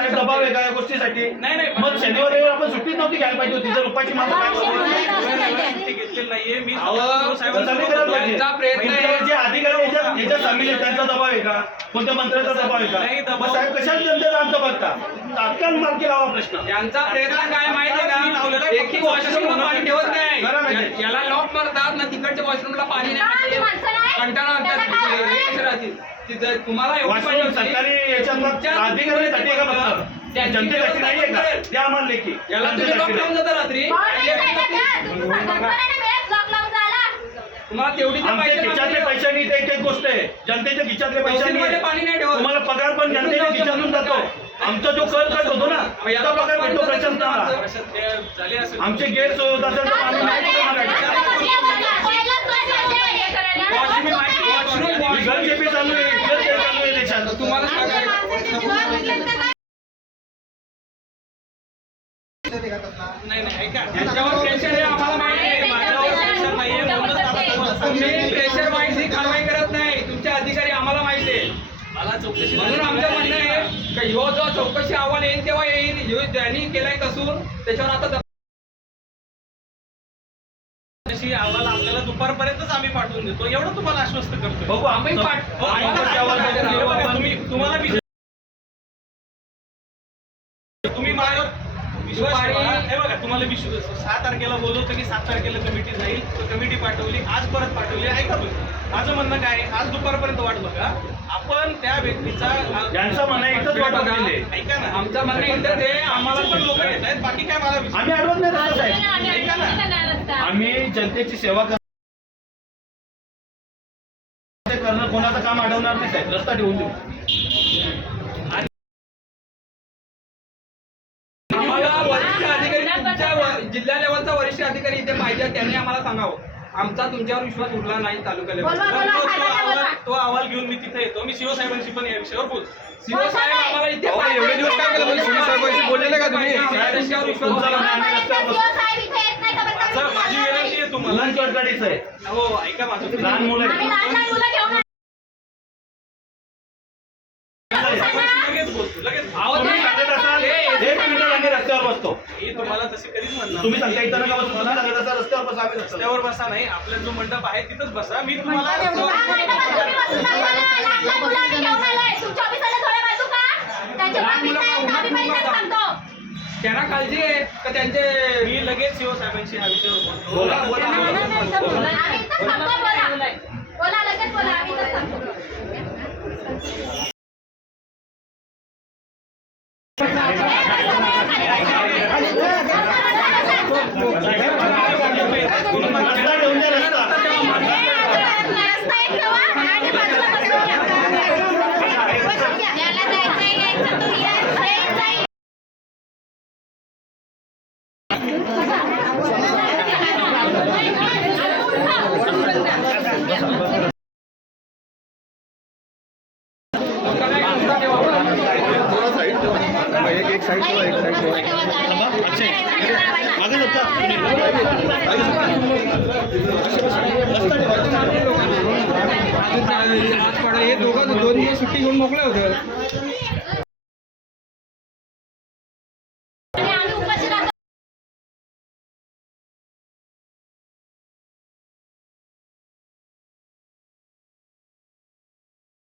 दबाव आहे का या गोष्टीसाठी? नाही, नाही. मग शनिवार रविवार आपण सुट्टीच नव्हती घ्यायला पाहिजे होती. जर रुपाची माझं काय बरोबर सुट्टी घेतलेली नाहीये. मी. यांच्यावर जे अधिकारी याच्यात याच्यात सामील आहेत त्यांचा दबाव आहे का? कोणत्या मंत्र्याचा दबाव आहे नाही, का मग साहेब कशाला जनतेचा आमचा बघता? तात्काळ मार्गी लावा प्रश्न. यांचा प्रयत्न काय माहिती का. एकही वॉशरूमला पाणी ठेवत नाही. या- याला लॉक मारतात ना तिकडच्या वॉशरूमला पाणी नाही. कंटाळा आणतात. तुम्हाला. सरकारी याच्यात अधिकाऱ्यांसाठी का त्या जनतेसाठी नाहीये का? आम्हाला लेखी याला तुम्ही जनतेसाठी लावून नाही. जाता रात्री. तुम्हाला तेवढी तर आमच्या पाहिजे. पैशांनी ते एक एक गोष्ट आहे. जनतेच्या खिच्यातले पैशांनी तहसीलमध्ये पाणी नाही ठेवत. तुम्हाला पगार पण जनतेच्या खिच्यातून जातो आमचा जो कर कट होतो ना. याचा पगार भेटतो असेल. आमचे गैरसोय असेल तर आम्ही माहिती तुम्हाला नाही नाही ऐका. त्यांच्यावर प्रेशर आहे आम्हाला माहिती आहे. माझ्यावर प्रेशर नाहीये म्हणूनच आता तुम्ही प्रेशर माहिती कारवाई करत नाही. तुमचे अधिकारी आम्हाला माहिती आहे. मला चौकशी म्हणून आमचं म्हणणं आहे का ह्यो जो चौकशी अहवाल येईल तेव्हा येईल. ह्यो ज्यांनी केलाय कसून त्याच्यावर आता अहवाल आपल्याला दुपारपर्यंतच आम्ही पाठवून देतो. एवढं तुम्हाला आश्वस्त करतो बघू आम्ही पाठ- हो, तुम्हाला विश्वास- तुम्ही माझ्यावर विश्वास दुपारी-. हे बघा तुम्हाला विश्वास सहा तारखेला बोललो होतं की सात तारखेला कमिटी जाईल. तर कमिटी पाठवली आज परत पाठवली. ऐका तुम्ही माझं म्हणणं काय? आज दुपारपर्यंत वाट बघा. आपण त्या व्यक्तीचा यांचं म्हणणं वाट. ऐका ना. आमचं म्हणणं इथंच आहे आम्हाला पण लोक येत आहेत. बाकी काय मला आम्ही अडवत नाही साहेब. ऐका ना. आम्ही जनतेची सेवा करणं कोणाचं काम अडवणार नाही साहेब. रस्ता ठेवून देऊ आम्हाला वरिष्ठ अधिकारी तुमच्या व- जिल्हा लेवलचा वरिष्ठ अधिकारी इथे पाहिजे त्यांनी आम्हाला सांगावं. आमचा तुमच्यावर विश्वास उरला नाही तालुका लेवल बोलवा, तो- अहवाल घेऊन मी तिथे येतो. मी शिवसाहेबांशी पण या विषयावर बोलतो. शिवसाहेब आम्हाला इथे. एवढे दिवस काय केलं? म्हणजे शिवसाहेबांशी बोललेले का तुम्ही? विश्वास बसतो. माझं- माझी विनंती आहे तुम्हाला. अडचणीच आहे हो ऐका माझं लहान मुलं तुम्ही सांगत बसतो मी तुम्हाला बसू रस्त्यावर बसा आम्ही रस्त्यावर रस्त्यावर बसा नाही आपला जो मंडप आहे तिथंच बसा. मी तुम्हाला हा. त्यांना काळजी आहे का त्यांचे मी लगेच शिवसाहेबांशी या विषयावर बोलतो. बोला. बोला. बोला. बोला, लगेच बोला. आम्ही इथंच थांबतो. रस्ता ठेवून द्या रस्ता रस्ता एक ठेवा आणि बाजूला बसून घ्या. याला जायचंय, यायचं, तू या. जाईल, जाईल. मागे जाता आज पडा हे दोघं दोन दिवस सुट्टी घेऊन मोकळे होते